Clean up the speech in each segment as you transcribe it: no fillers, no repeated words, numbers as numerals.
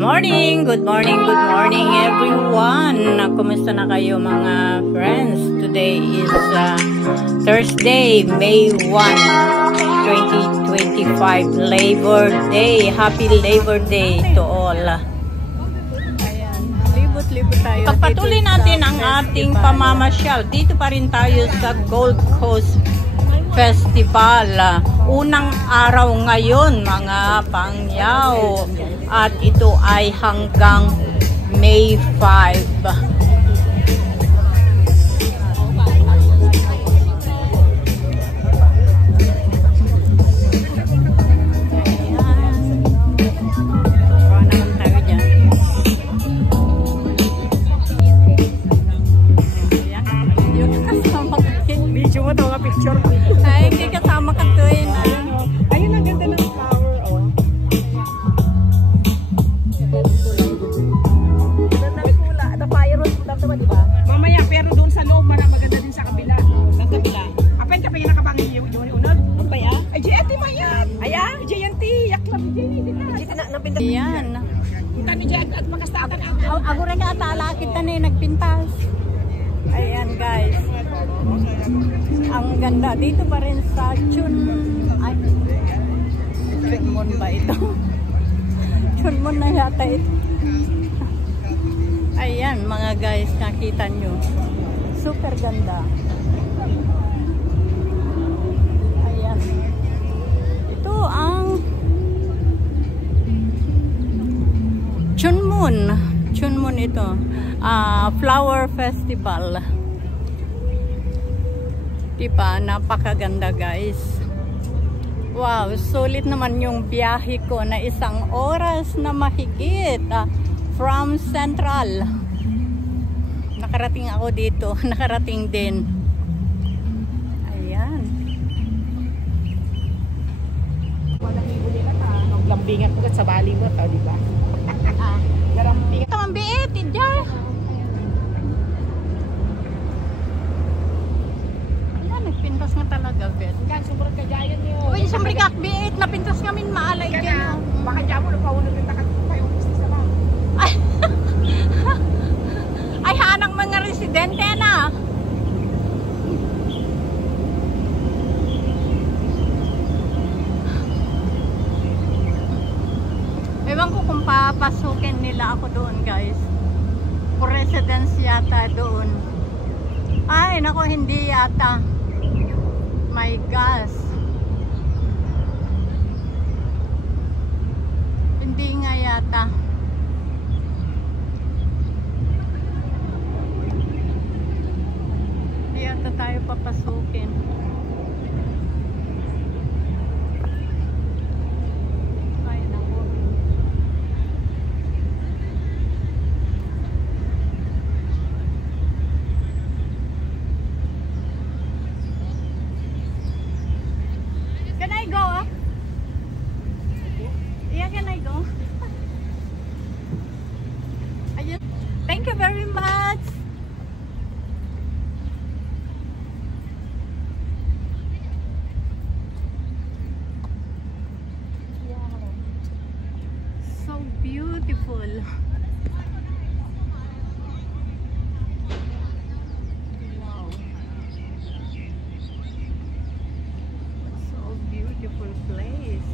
Good morning everyone. Kumusta na kayo mga friends? Today is Thursday, May 1, 2025, Labor Day. Happy Labor Day to all. Ayan, libot-libot tayo. Pagpatuloy natin ang ating pamamasyal. Dito pa rin tayo sa Gold Coast Festival. Unang araw ngayon mga pangyaw. At ito ay hanggang May 5. Video mo ito, mga picture. Ay, hindi kasama ka to eh. Ayun, ang ganda ng flower, oh. The fireworks mo daw, diba? Mamaya, pero doon sa loob, maganda din sa kabila. Sa kabila. Apen ka pa yung nakapangin yung unod? Ang pa ya? Ay, JNT mayan! Aya? JNT, yaklap, JNT. Ayan. Punta ni JNT at makastatan. Ako rin nga atala kita na yung nagpintas. Ayan guys. Ang ganda. Dito pa rin sa Chunmon ba ito? Chunmon na yata ito. Ayan mga guys, nakita nyo. Super ganda. Ayan. Ito ang Chunmon ito. Flower Festival. Diba? Napakaganda guys. Wow, sulit naman yung biyahe ko na 1 oras na mahigit from Central. Nakarating ako dito. Nakarating din. Ayan. Lambingan ko sa bali mo, diba? Garamping. Ito ang biit, idya. Ayan, nagpintas nga talaga, bet. Kan, sobrang kajayan niyo. Uy, siyempre kak, biit. Napintas kami maalay dyan. Baka dyan mo, napaunan din tayo business na lang. Ay, hanang mga residente na. Ewan ko kung papasukin nila ako doon guys. For residence yata doon. Ay, naku, hindi yata. My gosh. Hindi nga yata. Hindi yata tayo papasukin. Ay, naku. Can I go? Yeah, can I go? Ayun. Thank you very much. So beautiful. Wow. So beautiful place.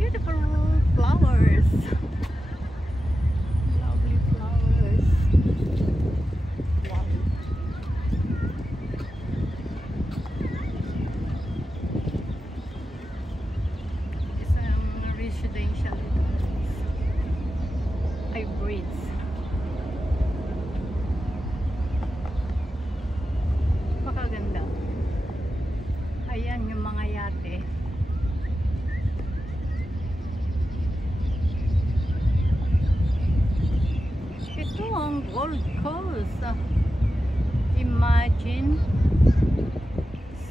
Beautiful flowers. Lovely flowers. Wow. Isang residential hybrids. Napakaganda. Ayan yung mga yate. Ito ang Gold Coast. Imagine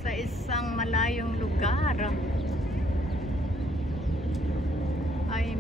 sa isang malayong lugar ay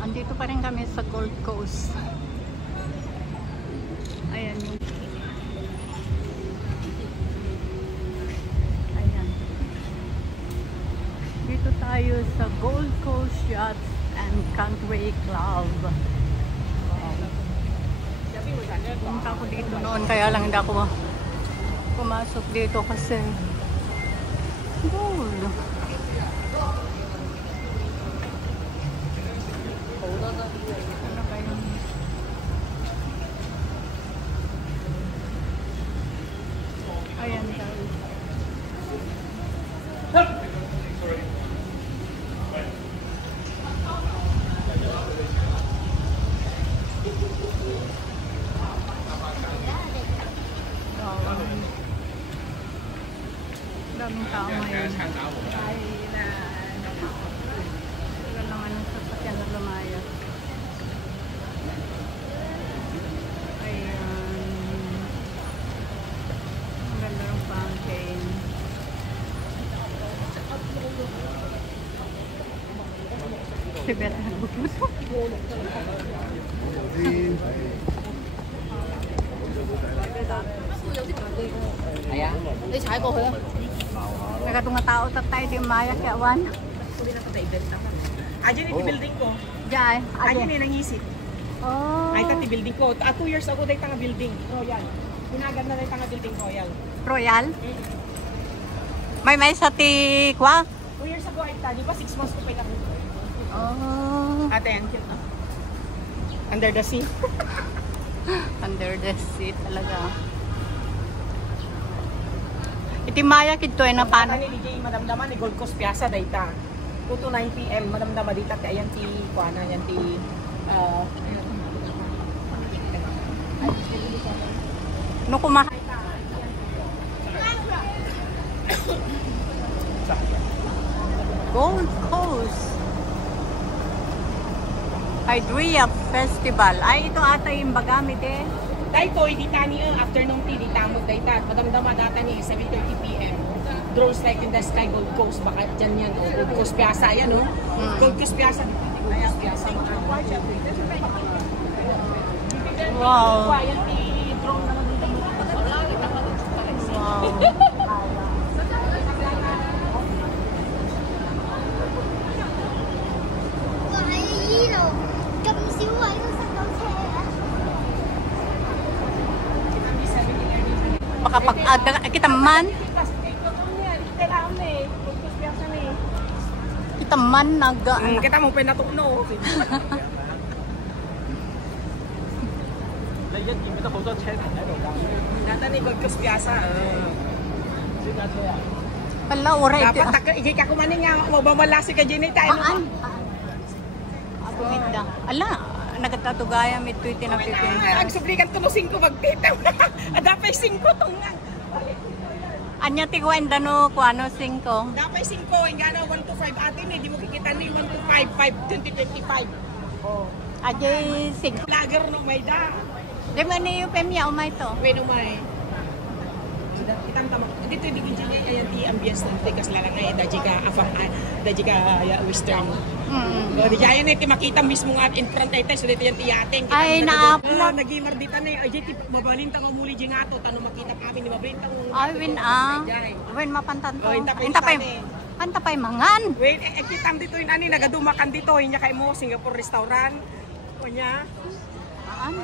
Andito pa rin kami sa Gold Coast. Ayan yung ayan. Dito tayo sa Gold Coast Yachts and Country Club. Punta ko dito noon, kaya lang hindi ako pumasok dito kasi gold. Ano ba yun? Ayan guys. Daming tao ngayon. Wala naman ang sasakyan na lumayas. Ayan. Ang ganda ng fountain. Si Beth nagbubuso. Ayan. Ay, sakay ko kuya. Nagatunga tao tayo di maya kaya wan. Sabi na event na. Ayan yung building ko. Jai. Ayan yung nangisip. Oh. Ay, ito building ko. 2 years ago, dahil tanga building. Royal. Hinagan na dahil tanga building Royal. Royal. May sa ti kwa. 2 years ago, ay di ba 6 months ko pa yung Oh. Aten. Under the sea. Under the sea talaga. Itimaya kito ay napano. Ni DJ madamdaman ni Gold Coast Piazza dayta. 2 to 9 PM madamdama dita kay ayan ti kuana yan ti No kuma Gold Coast Hydria Festival. Ay ito ata yung bagamit eh. Dayto dita ni afternoon tea dita mo dayta. Madamdama data ni 7:30 PM. Drones like in the sky Gold Coast baka dyan yan Gold Coast Piazza yan no. Gold Coast Piazza. Gold Coast Piazza. Wow. Ayan ti drone na Wow. Baka pag kita man kita man naga kita mo pa natuno. Nata ni Gold Coast Piazza. pala oray ito. Dapat ijay ka kumanin nga mabamalasi ka dyan tayo. Paan? Ako midda. Ala, nagtatugaya mit tweet na Ang sublikan to no 5 magtitaw na. Dapat 5 tong nga. Anya ti kwenda no kuano 5. Dapat 5 ingano 1 to 5 atin eh di mo kikita ni 1 to 5 2025. Oh. Ajay 5. Lager no may da. Di man ni pemya o may to. Bueno may. Kitang tama. Dito di kinja ay di ambience ng tegas lang ay daji ka western. Di jaya ni ti makita mismo nga in front ay so dito yan ti yating. Ay naap. Nagimar dita ni ay ti mabalintang ang muli jing ato tanong makita pa amin ni mabalintang. Ay win Win mapantan to. Oh, Anta pay mangan. Wait, kitang dito yun ani nagadumakan dito inya kay mo Singapore restaurant. Kunya.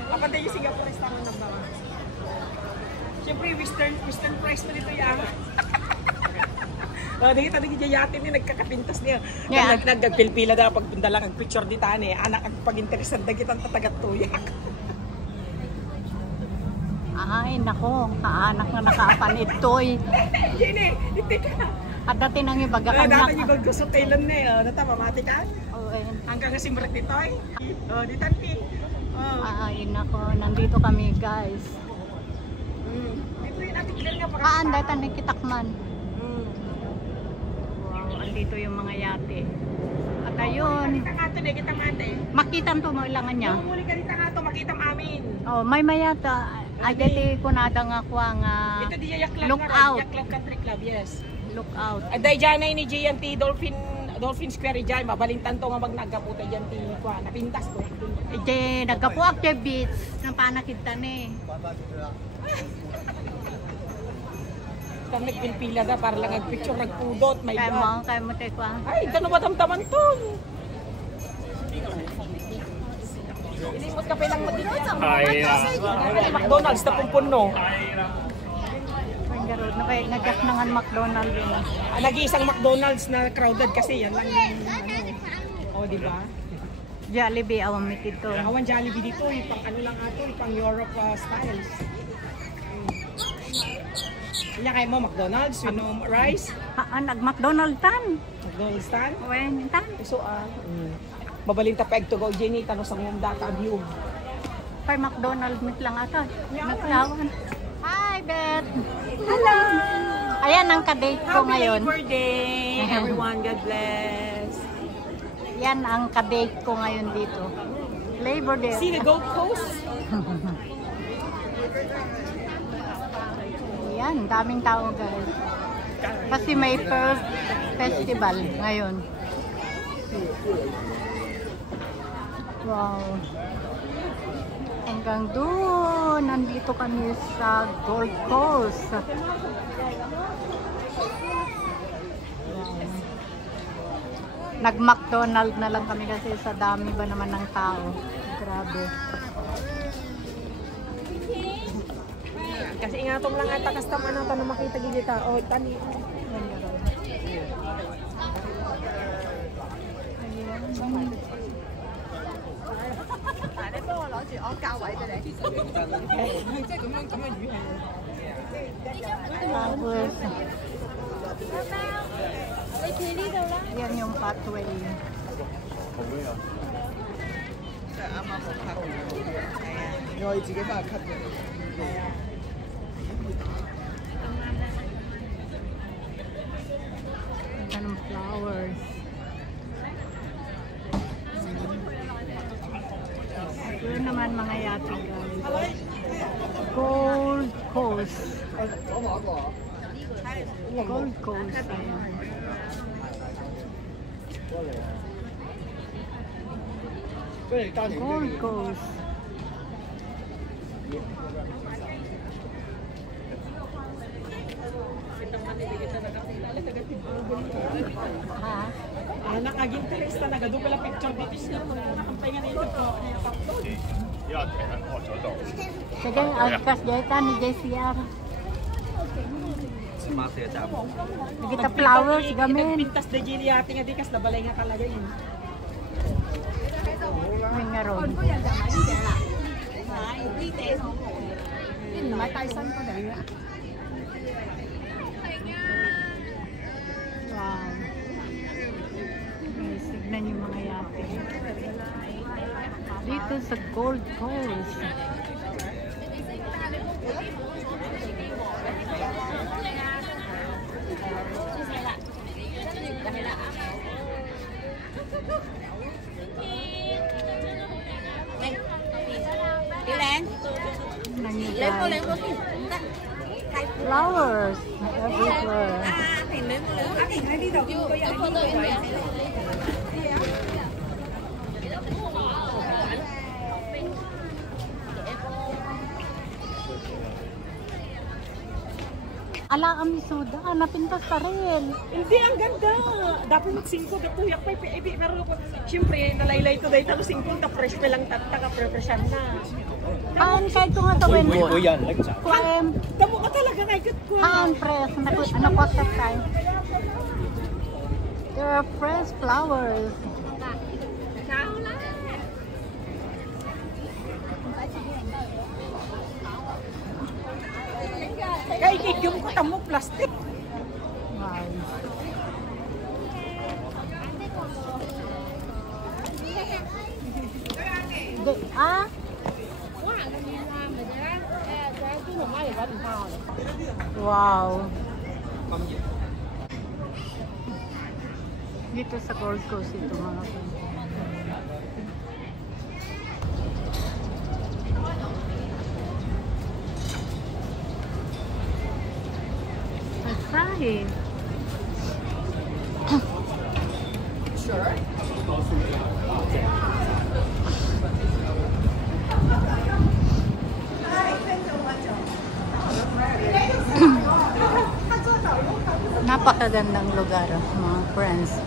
Apa tayo Singapore restaurant ng bawah. Siyempre western price pa dito ya. Dito tadi giyayatin ni nagkakapintas niya. Yeah. Nagpilpila da pagpunda lang ang picture dito ani anak ang pag-interesan da kitang tatagat tuyak. Ay nako, kaanak na nakaapan itoy. Gini, iti ka. At dati nang ibaga kanya. Dati ni Gold Coast Hotel ni, natama mati ka. Oh, hanggang kasi simret nitoy. Oh, ditanti. Oh. Ay nako, nandito kami guys. Dito yun natin clear nga pa. Dati na kitakman. Wow, andito yung mga yate. At ayun. Kita nga ito, kita mate. Makitan to mo ilangan niya. Muli ka dito nga ito, makita amin. Oh, may mayata. Ay dati kunada nga kwa nga. Ito di Yaklap Look nga, out. Yaklap Country Club, yes. Look out. Aday dyan ay ni JNT Dolphin Dolphin Square dyan, mabalintan to nga magnagaputa dyan tinikwa, napintas ko. Ije, nagkapuak je beach. Nang panakit ni. Kami nagpilpila da para lang nagpicture, nagpudot, may Kaya mo tekwa. Ay, gano'n ba tamtaman to? Ilimot ka pa lang magiging. McDonald's na pumpuno. Garod na kay nagyak nangan McDonald's yun. Nag-iisang McDonald's na crowded kasi yan lang yung ano. Di ba? Jollibee awang mikit to. Awan Jollibee dito, pang ano lang ato, pang Europe styles. Kanya kayo mo McDonald's, you know, rice? Nag-McDonald's tan. McDonald's tan? Wen tan. So, mabalinta pa to go, Jenny, tanong sa mong data view. Kay McDonald's mit lang ato. Nagtawan. Hi, Beth. Hello! Ayan ang kadate ko ngayon. Happy Labor Day, everyone. God bless. Yan ang kadate ko ngayon dito. Labor Day. See the Gold Coast? Yan, daming tao guys. Kasi may first festival ngayon. Wow. Hanggang doon, nandito kami sa Gold Coast. Nag-McDonald's na lang kami kasi sa dami ba naman ng tao. Grabe. Kasi ingatong lang ata customer na tanong makita gilita. O, tani. Tapos, yan yung pathway. Ganun flowers. Ito naman mga yate guys. Gold Coast. Gold Coast. Ayan. Gold Coast. Ha? Nag-interest na nagado pala picture dito siya. Nakampay nga na ito po. Sige, alkas dito ni JCR. Kita flowers gamin. Pintas na Jenny ate nga di kas nabalay nga talaga yun. May nga ron. May Tyson pa dahil nga. Wow. Signan yung mga yate. Dito sa Gold Coast. Flowers everywhere. Ala kami suda, napintas pa rin. Hindi, ang ganda. Dapat mag 5, datuyak pa. Pero siyempre, nalaylay ko dahil talo 5, ta-fresh pa lang ka-prepresyan na. Haan, kahit ko nga tawin. Kuem. Damo ka talaga na ikot ko. Haan, fresh. Ano ko sa time? There are fresh flowers. Kaya ikigum ko tamo plastic. Wow. Wow. Dito sa Gold Coast ito mga friends. Asahe. Sure. Napakagandang lugar, mga friends.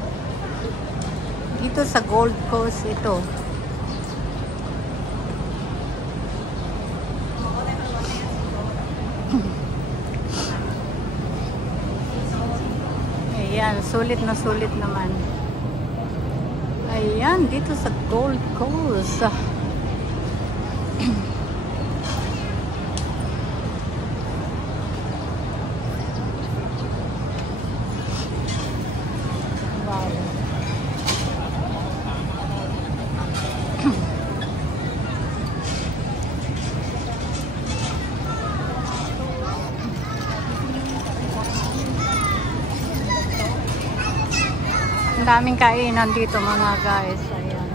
Dito sa Gold Coast ito. Ayan, sulit na sulit naman. Ayan, dito sa Gold Coast. Ang daming kainan dito mga guys. Ayan.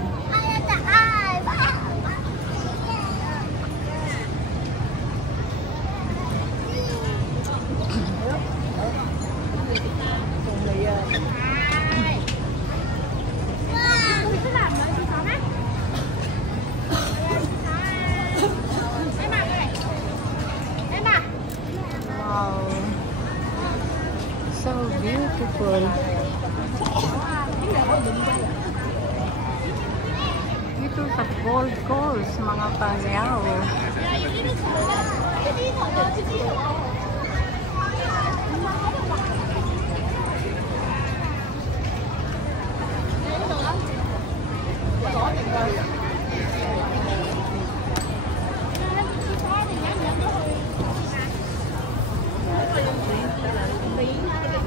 Wow. So beautiful. Ito sa Gold Coast, mga panyaw.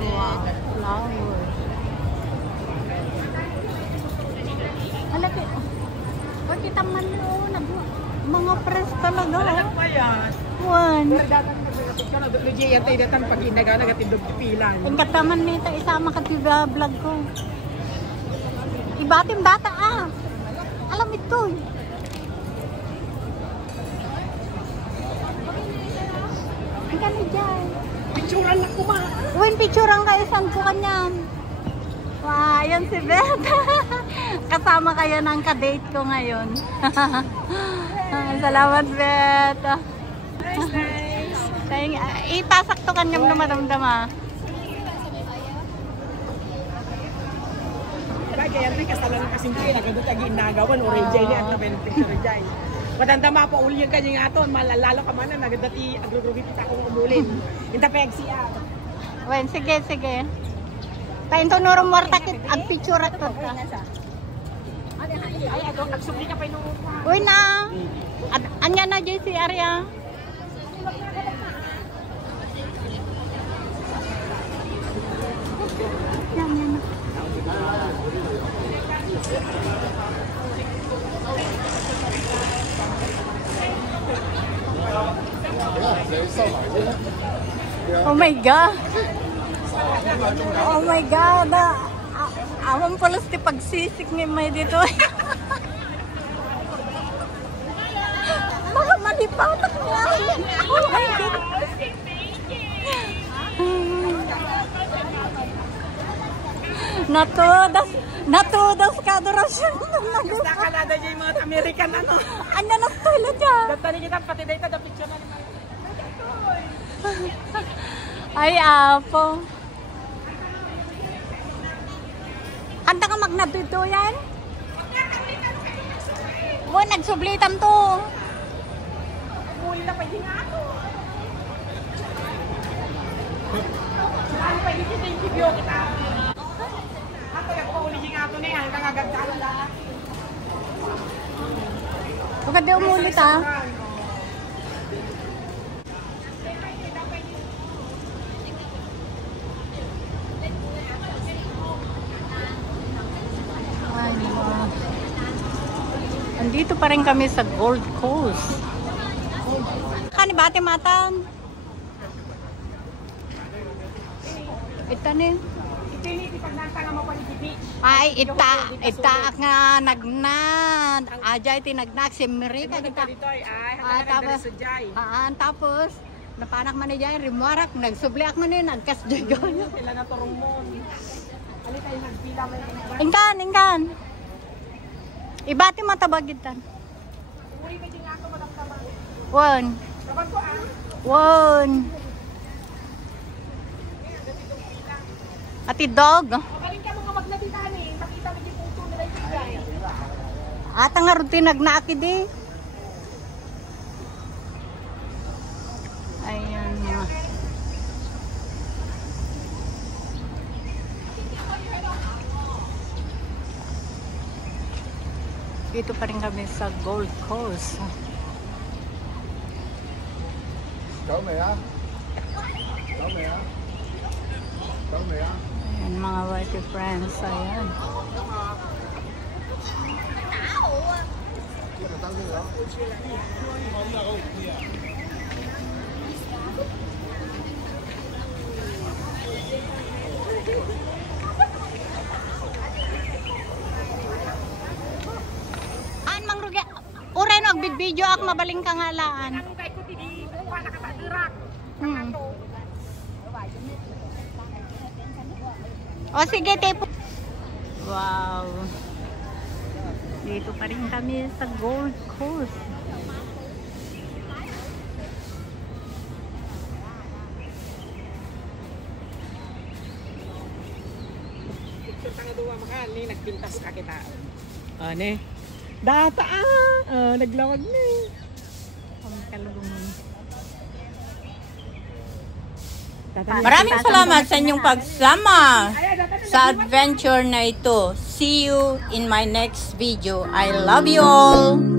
Wow, flowers. Halaki. Huwag kita man yun. Mga press talaga. Ano pa yan? One. Lujiyan tayo datan pag nagatindog pilan. Ang kataman nito, isama ka tiba vlog ko. Ibatim data ah. Alam ito. Ang kami dyan. Picturean na kuma. Uwin, picturean ka isang ko kanyan. Wow, yan si Beth. Kasama kayo ng ka-date ko ngayon. Salamat, Beth. Nice. Itasak to kanyang lumaramdam ah. Kaya yan kasalan kasing kaya nagandot agi inagawan o rejay niya at namin picture rejay. Matanda pa uli yung kanya nga to, malalalo ka man na nagdati agrogrogit kita kung umulin. Inta peg siya. Wen, sige, sige. Painto nuro morta kit ag picture at to. Ay, ato nagsubli ka pa ino. Uy na. Anya na jay si Arya. Yan, yan na. Oh my God! Oh my God! Awan pala si pagsisik ni may dito. Baka malipatak niya. Oh my God! Natudas ka adorasyon. Basta Canada dyan yung mga American ano. Anya na toilet niya. Datani kita pati data da picture na ni. Ay, apo. Handa ka magnadito yan? Wo, nagsublitan to. Muli na pa yung nga ako. Ano pa yung interview kita? Ako yung pauli yung nga ito na yan. Hanggang agad-agad lang. Huwag ka di umulit ah. Andito pa rin kami sa Gold Coast. Kani bate matang? Ito ni. Ito yung ipag-nanta nga mo pa ni beach. Ay, ita nga nagnad. Ajay tinagnak si Amerika kita. Tapos napanak man ni Jay rimuarak nagsubli ak man ni nagkas jagon. Sila na turong mo. Ali tayo nagpila may Ingkan. Ibati matabagitan. Uy, may dingato madamdaman. One. Dapat ko One. Ati dog. Magaling ka mga maglabitahan eh. Makita mo yung puto nila yung bigay. Ata nga rutin nagnaakid eh. Ayan nga. Dito pa rin kami sa Gold Coast. Ayan mga white friends. Ayan. Uray no, video ako mabaling kangalaan. Ang kay ko tidi, wala ka tagirak. O sige, tape. Wow. Dito pa rin kami sa Gold Coast. Picture tanga duwa mahal ni nagpintas ka kita. Ane. Data naglawag na eh. Maraming salamat sa inyong pagsama sa adventure na ito. See you in my next video. I love you all.